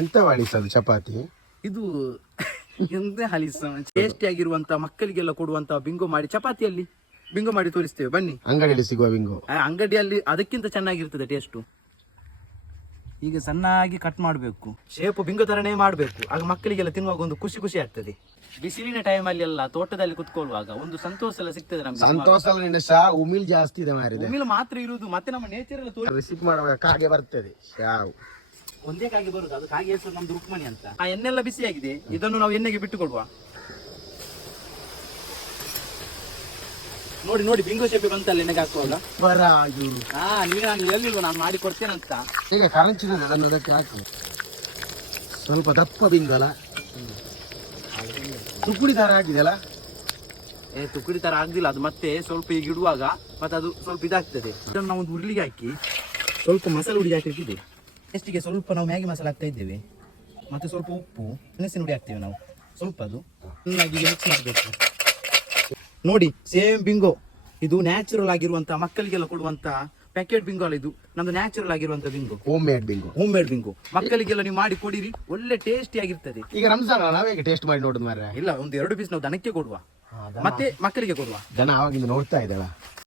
ಎಂತ ಮಾಡಿಸೋದು ಚಪಾತಿ? ಇದು ಎಂತ ಹಲಿಸ ಟೇಸ್ಟಿ ಆಗಿರುವಂತ ಮಕ್ಕಳಿಗೆಲ್ಲ ಕೊಡುವಂತ ಬಿಂಗೋ ಮಾಡಿ ಚಪಾತಿಯಲ್ಲಿ ಬಿಂಗೋ ಮಾಡಿ ತೋರಿಸ್ತೇವೆ ಬನ್ನಿ. ಅಂಗಡಿಯಲ್ಲಿ ಸಿಗುವ ಬಿಂಗೋ ಅಂಗಡಿಯಲ್ಲಿ ಅದಕ್ಕಿಂತ ಚೆನ್ನಾಗಿರ್ತದೆ ಟೇಸ್ಟು. ಈಗ ಸಣ್ಣಾಗಿ ಕಟ್ ಮಾಡಬೇಕು, ಶೇಪು ಬಿಂಗೋ ತರನೇ ಮಾಡಬೇಕು. ಆಗ ಮಕ್ಕಳಿಗೆಲ್ಲ ತಿನ್ನುವಾಗ ಒಂದು ಖುಷಿ ಖುಷಿ ಆಗ್ತದೆ. ಬಿಸಿಲಿನ ಟೈಮ್ ಅಲ್ಲಿ ಎಲ್ಲ ತೋಟದಲ್ಲಿ ಕುತ್ಕೊಳ್ಳುವಾಗ ಒಂದು ಸಂತೋಷ ಎಲ್ಲ ಸಿಗ್ತದೆ ನಮ್ಗೆ. ಸಂತೋಷ ಉಮಿಲ್ ಜಾಸ್ತಿ ಇದೆ ಮಾರಿದೆ. ಉಮಿಲ್ ಮಾತ್ರ ಇರುವುದು, ಮತ್ತೆ ನಮ್ಮ ನೇಚರ್ ಎಲ್ಲ ರೆಸಿಪಿ ಮಾಡುವಾಗ ಕಾಗೆ ಬರ್ತದೆ. ಒಂದೇ ಕಾಗೆ ಬರುದು, ಅದು ಕಾಗೆ ಹೆಸರು ನಮ್ದು ರುಕ್ಮಣಿ ಅಂತ. ಆ ಎಣ್ಣೆಲ್ಲ ಬಿಸಿಯಾಗಿದೆ, ಇದನ್ನು ನಾವು ಎಣ್ಣೆಗೆ ಬಿಟ್ಟು ಕೊಡುವ. ನೋಡಿ ನೋಡಿ ಬಿಂಗೋ ಶೇಪಿ ಬಂತಲ್ಲ ಎಣ್ಣೆಗೆ ಹಾಕುವಾಗ. ನೀನು ಎಲ್ಲಿಲ್ವ ನಾನು ಮಾಡಿ ಕೊಡ್ತೇನಂತ. ಈಗ ಕರಂಚಿದೆ ಅದನ್ನು ಅದಕ್ಕೆ ಹಾಕು. ಸ್ವಲ್ಪ ದಪ್ಪ ಬಿಂಗಲ್ಲ, ತುಕುಡಿ ತರ ಆಗಿದೆಯಲ್ಲ. ತುಕುಡಿ ತರ ಆಗ್ದಿಲ್ಲ ಅದು, ಮತ್ತೆ ಸ್ವಲ್ಪ ಈಗ ಇಡುವಾಗ ಮತ್ತೆ ಅದು ಸ್ವಲ್ಪ ಇದಾಗ್ತದೆ. ಇದನ್ನು ನಾವು ಒಂದು ಉರುಳಿಗೆ ಹಾಕಿ ಸ್ವಲ್ಪ ಮಸಾಲೆ ಹುಡಿ ಹಾಕಿಟ್ಟಿದೆ. ಟೇಸ್ಟಿಗೆ ಸ್ವಲ್ಪ ನಾವು ಮ್ಯಾಗಿ ಮಸಾಲೆ ಹಾಕ್ತಾ ಇದ್ದೇವೆ, ಮತ್ತೆ ಸ್ವಲ್ಪ ಉಪ್ಪು ಮೆಣಸಿನ ಹುಡಿ ಹಾಕ್ತೇವೆ ನಾವು ಸ್ವಲ್ಪ. ಅದು ಚೆನ್ನಾಗಿ ಮಿಕ್ಸ್ ಮಾಡಬೇಕು. ನೋಡಿ ಸೇಮ್ ಬಿಂಗೋ, ಇದು ನ್ಯಾಚುರಲ್ ಆಗಿರುವಂತ ಮಕ್ಕಳಿಗೆಲ್ಲ ಕೊಡುವಂತ ಪ್ಯಾಕೆಟ್ ಬಿಂಗೋ ಅಲ್ಲ, ಇದು ನಮ್ದು ನ್ಯಾಚುರಲ್ ಆಗಿರುವಂತ bingo, home made bingo. Home made bingo ಮಕ್ಕಳಿಗೆಲ್ಲ ನೀವು ಮಾಡಿ ಕೊಡಿರಿ, ಒಳ್ಳೆ ಟೇಸ್ಟಿ ಆಗಿರ್ತದೆ. ಈಗ ರಂಜಾನ್ ನಾವೇಗೆ ಟೇಸ್ಟ್ ಮಾಡಿ ನೋಡುದು ಮಾರ್ರೆ. ಇಲ್ಲ, ಒಂದು 2 ಪೀಸ್ ನಾವು ದನಕ್ಕೆ ಕೊಡುವ, ಮತ್ತೆ ಮಕ್ಕಳಿಗೆ ಕೊಡುವ. ದನ ಆವಾಗಿಂದ ನೋಡ್ತಾ ಇದ್ದಾಳ.